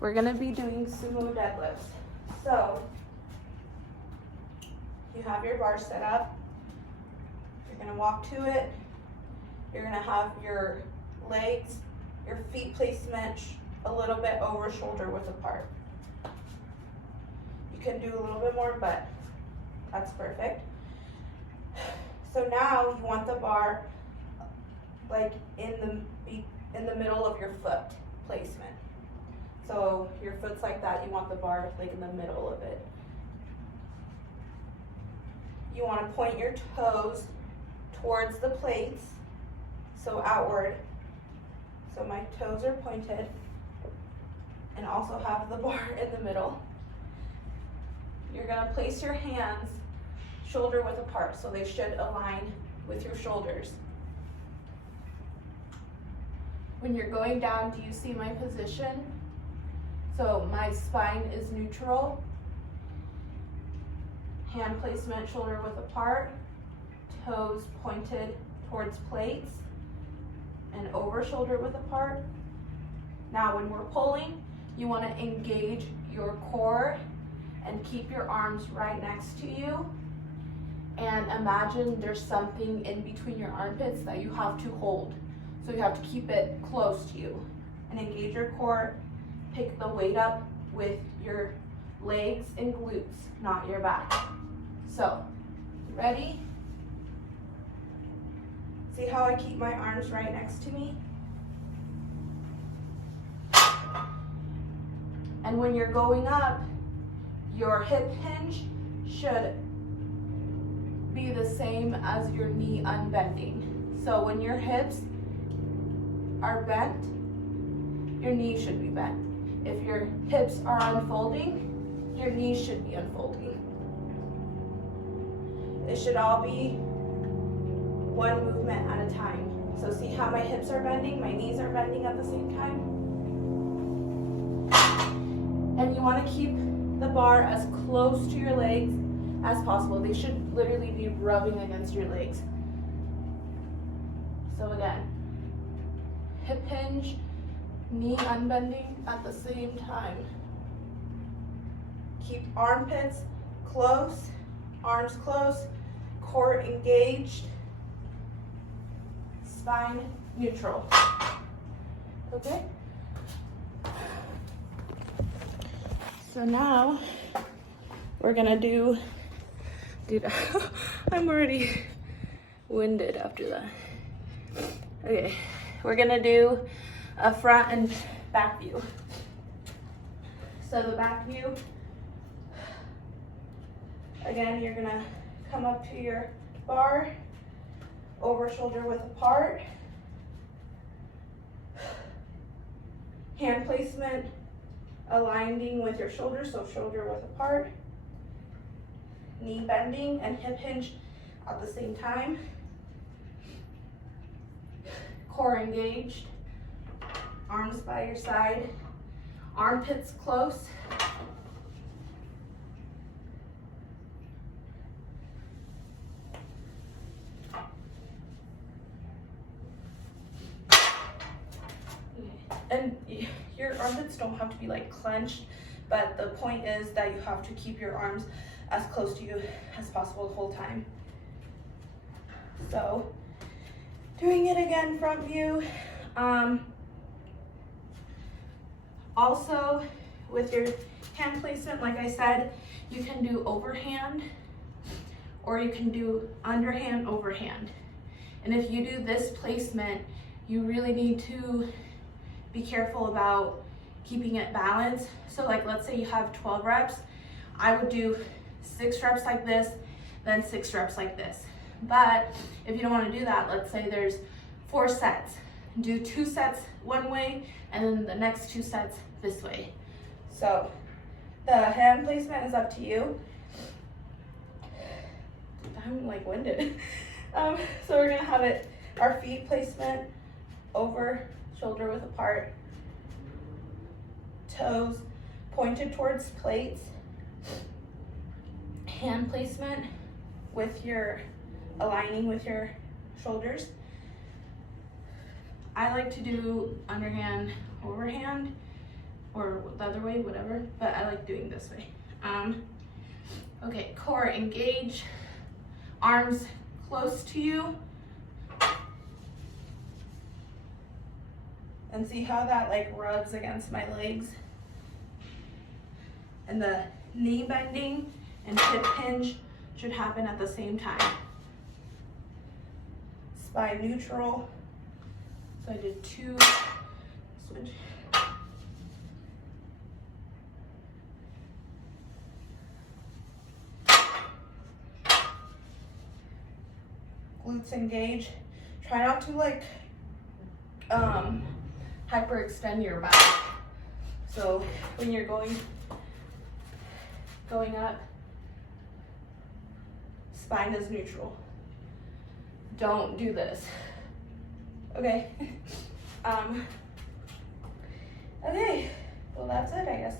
we're gonna be doing sumo deadlifts. So you have your bar set up. You're gonna walk to it. You're gonna have your legs, your feet placement a little bit over shoulder width apart. You can do a little bit more, but that's perfect. So now you want the bar like in the middle of your foot placement. So your foot's like that, you want the bar like in the middle of it. You want to point your toes towards the plates, so outward. So my toes are pointed, and also have the bar in the middle. You're gonna place your hands shoulder width apart, so they should align with your shoulders. When you're going down, do you see my position? So my spine is neutral. Hand placement, shoulder width apart, toes pointed towards plates, and over shoulder width apart. Now when we're pulling, you want to engage your core and keep your arms right next to you. And imagine there's something in between your armpits that you have to hold. So you have to keep it close to you. And engage your core, pick the weight up with your legs and glutes, not your back. So, ready? See how I keep my arms right next to me? And when you're going up, your hip hinge should be the same as your knee unbending. So when your hips are bent, your knees should be bent. If your hips are unfolding, your knees should be unfolding. It should all be one movement at a time. So see how my hips are bending, my knees are bending at the same time? And you want to keep the bar as close to your legs as possible. They should literally be rubbing against your legs. So again, hip hinge, knee unbending at the same time. Keep armpits close, arms close, core engaged, spine neutral. Okay? So now we're gonna do, dude, I'm already winded after that. Okay, we're gonna do a front and back view. So the back view, again, you're gonna come up to your bar, over shoulder width apart, hand placement aligning with your shoulders, so shoulder width apart, knee bending and hip hinge at the same time, core engaged, arms by your side, armpits close, and your armpits don't have to be like clenched, but the point is that you have to keep your arms as close to you as possible the whole time. So doing it again, front view. Also with your hand placement, like I said, you can do overhand or you can do underhand, overhand. And if you do this placement, you really need to be careful about keeping it balanced. So like, let's say you have 12 reps, I would do 6 reps like this, then 6 reps like this. But if you don't want to do that, let's say there's 4 sets, do 2 sets one way and then the next 2 sets this way. So the hand placement is up to you. I'm like winded. So we're gonna have it, our feet placement over shoulder width apart, toes pointed towards plates, hand placement with your aligning with your shoulders. I like to do underhand, overhand, or the other way, whatever, but I like doing this way. Okay, core engage, arms close to you. And see how that like rubs against my legs? And the knee bending and hip hinge should happen at the same time. Spine neutral. So I did 2, switch. Glutes engage. Try not to like hyperextend your back. So when you're going up, spine is neutral. Don't do this. Okay. Okay. Well, that's it, I guess.